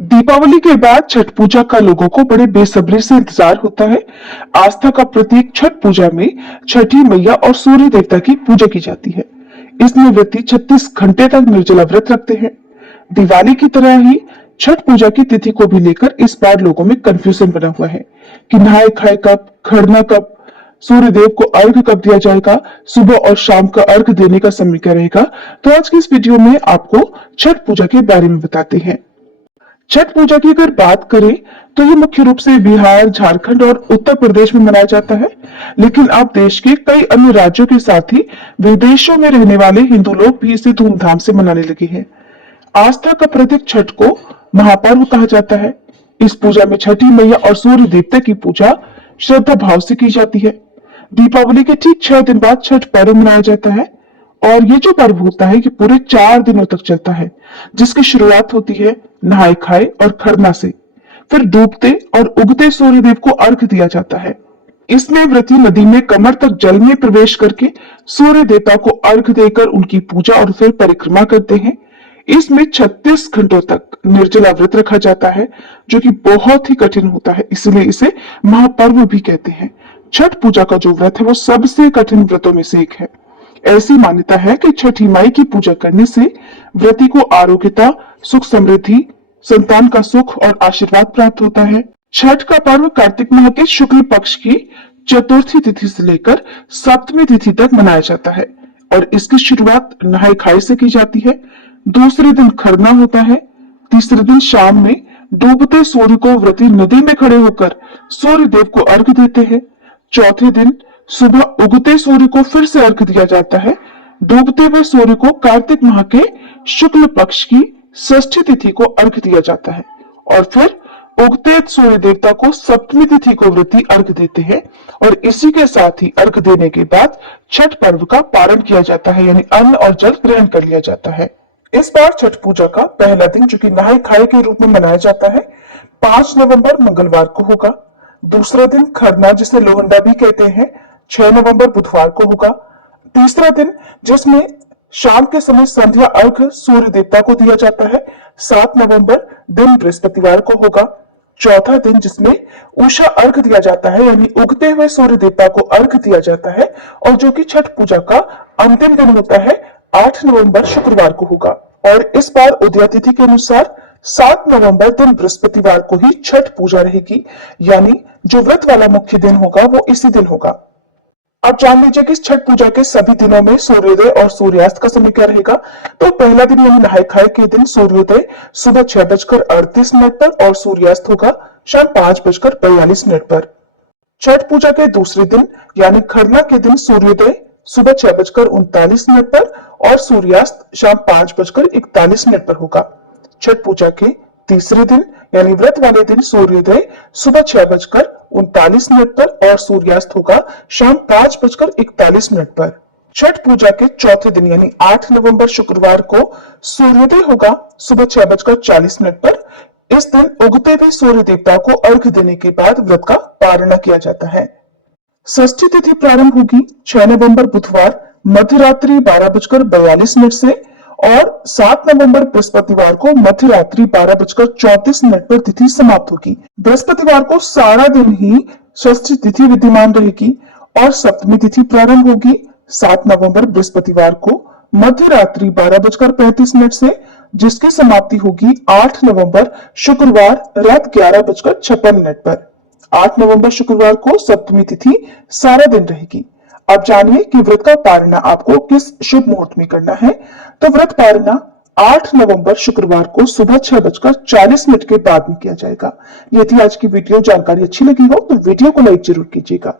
दीपावली के बाद छठ पूजा का लोगों को बड़े बेसब्री से इंतजार होता है। आस्था का प्रतीक छठ पूजा में छठी मैया और सूर्य देवता की पूजा की जाती है। इसमें व्यक्ति 36 घंटे तक निर्जला व्रत रखते हैं। दिवाली की तरह ही छठ पूजा की तिथि को भी लेकर इस बार लोगों में कंफ्यूजन बना हुआ है कि नहाए खाए कब, खरना कब, सूर्य देव को अर्घ कब दिया जाएगा, सुबह और शाम का अर्घ देने का समय क्या रहेगा। तो आज की इस वीडियो में आपको छठ पूजा के बारे में बताते हैं। छठ पूजा की अगर बात करें तो ये मुख्य रूप से बिहार, झारखंड और उत्तर प्रदेश में मनाया जाता है, लेकिन अब देश के कई अन्य राज्यों के साथ ही विदेशों में रहने वाले हिंदू लोग भी इसे धूमधाम से मनाने लगे हैं। आस्था का प्रतीक छठ को महापर्व कहा जाता है। इस पूजा में छठी मैया और सूर्य देवता की पूजा श्रद्धा भाव से की जाती है। दीपावली के ठीक 6 दिन बाद छठ पर्व मनाया जाता है और ये जो पर्व होता है ये पूरे 4 दिनों तक चलता है, जिसकी शुरुआत होती है नहाए खाए और खरना से। फिर डूबते और उगते सूर्य देव को अर्घ दिया जाता है। इसमें व्रती नदी में कमर तक जल में प्रवेश करके सूर्य देवता को अर्घ देकर उनकी पूजा और फिर परिक्रमा करते हैं। इसमें 36 घंटों तक निर्जला व्रत रखा जाता है, जो कि बहुत ही कठिन होता है, इसलिए इसे महापर्व भी कहते हैं। छठ पूजा का जो व्रत है वो सबसे कठिन व्रतों में से एक है। ऐसी मान्यता है कि छठी माई की पूजा करने से व्रती को आरोग्यता, सुख समृद्धि, संतान का सुख और आशीर्वाद प्राप्त होता है। छठ का पर्व कार्तिक माह के शुक्ल पक्ष की चतुर्थी तिथि से लेकर सप्तमी तिथि तक मनाया जाता है और इसकी शुरुआत नहाए खाए से की जाती है। दूसरे दिन खरना होता है। तीसरे दिन शाम में डूबते सूर्य को व्रती नदी में खड़े होकर सूर्य देव को अर्घ देते हैं। चौथे दिन सुबह उगते सूर्य को फिर से अर्घ दिया जाता है। डूबते हुए सूर्य को कार्तिक माह के शुक्ल पक्ष की षष्ठी तिथि को अर्घ दिया जाता है और फिर उगते सूर्य देवता को सप्तमी तिथि को व्रती अर्घ देते हैं और इसी के साथ ही अर्घ देने के बाद छठ पर्व का पारण किया जाता है, यानी अन्न और जल ग्रहण कर लिया जाता है। इस बार छठ पूजा का पहला दिन, जो कि नहाए खाए के रूप में मनाया जाता है, 5 नवंबर मंगलवार को होगा। दूसरा दिन खरना, जिसे लोहंडा भी कहते हैं, 6 नवंबर बुधवार को होगा। तीसरा दिन, जिसमें शाम के समय संध्या अर्घ सूर्य देवता को दिया जाता है, 7 नवंबर दिन बृहस्पतिवार को होगा। चौथा दिन, जिसमें उषा अर्घ दिया जाता है, यानी उगते हुए सूर्य देवता को अर्घ दिया जाता है और जो कि छठ पूजा का अंतिम दिन होता है, 8 नवंबर शुक्रवार को होगा। और इस बार उदय तिथि के अनुसार 7 नवंबर दिन बृहस्पतिवार को ही छठ पूजा रहेगी, यानी जो व्रत वाला मुख्य दिन होगा वो इसी दिन होगा। अब जान लीजिए कि छठ पूजा के सभी दिनों में सूर्योदय और सूर्यास्त का समय क्या रहेगा। तो पहला दिन यानी नहाए खाए के दिन सूर्योदय सुबह 6:38 पर और सूर्यास्त होगा शाम 5:42 पर। छठ पूजा के दूसरे दिन यानी खरना के दिन सूर्योदय सुबह 6:39 पर और सूर्यास्त शाम 5:41 पर होगा। छठ पूजा के तीसरे दिन यानी व्रत वाले दिन सूर्योदय सुबह 6:39 पर और सूर्यास्त होगा शाम 5:41 पर। छठ पूजा के चौथे दिन यानी 8 नवंबर शुक्रवार को सूर्योदय होगा सुबह 6:40 पर। इस दिन उगते हुए सूर्य देवता को अर्घ देने के बाद व्रत का पारण किया जाता है। षष्ठी तिथि प्रारंभ होगी 6 नवंबर बुधवार मध्य रात्रि 12:42 से और 7 नवंबर बृहस्पतिवार को मध्य रात्रि 12:34 पर तिथि समाप्त होगी। बृहस्पतिवार को सारा दिन ही षष्ठी तिथि विद्यमान रहेगी और सप्तमी तिथि प्रारंभ होगी 7 नवंबर बृहस्पतिवार को मध्य रात्रि 12:35 से, जिसकी समाप्ति होगी 8 नवंबर शुक्रवार रात 11:56 पर। 8 नवंबर शुक्रवार को सप्तमी तिथि सारा दिन रहेगी। अब जानिए कि व्रत का पारणा आपको किस शुभ मुहूर्त में करना है। तो व्रत पारणा 8 नवंबर शुक्रवार को सुबह 6:40 के बाद में किया जाएगा। यदि आज की वीडियो जानकारी अच्छी लगी हो तो वीडियो को लाइक जरूर कीजिएगा।